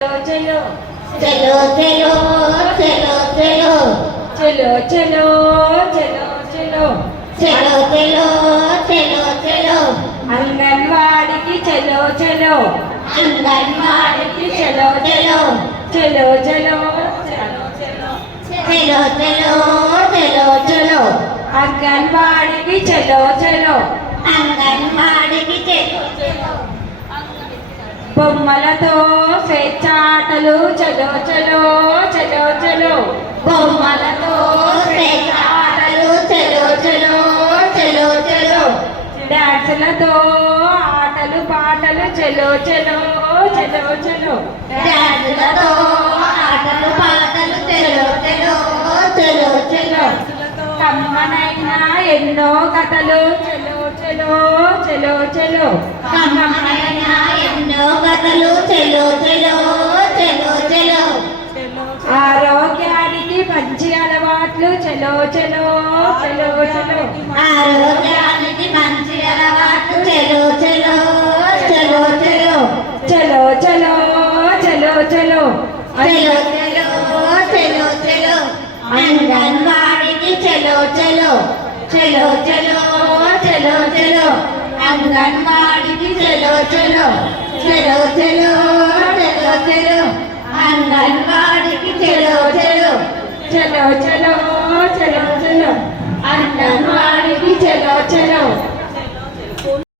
चलो चलो चलो चलो चलो चलो चलो चलो चलो चलो चलो चलो चलो अंगनवाड़ी की चलो चलो अंगनवाड़ी की चलो चलो चलो चलो चलो चलो चलो चलो अंगनवाड़ी की चलो चलो अंगनवाड़ी की चलो चलो బొమ్మలతో స్వేచ్ఛాటలు చలో చలో చలో చలో బొమ్మలతో స్వేచ్ఛాటలు చలో చలో చలో చలో డాన్సులతో ఆటలు పాటలు చలో చలో చలో చలో డాన్సులతో ఆటలు పాటలు చలో చలో చలో చలో కమ్మనైన ఎన్నో కథలు చలో చలో చలో చలో కమ్మనైన ఎన్నో కథలు చలో చలో చలో చలో ఆరోగ్యానికి మంచి అలవాట్లు చలో చలో చలో చలో ఆరోగ్యానికి మంచి అలవాట్లు చలో చలో చలో చలో చలో చలో చలో చలో చలో చలో చలో చలో అంగన్వాడికి చలో చలో చలో చలో చలో చలో అంగన్వాడికి చలో చలో చలో చలో చలో చలో అంగన్వాడికి చలో చలో చలో చలో చలో చలో అంగన్వాడికి చలో చలో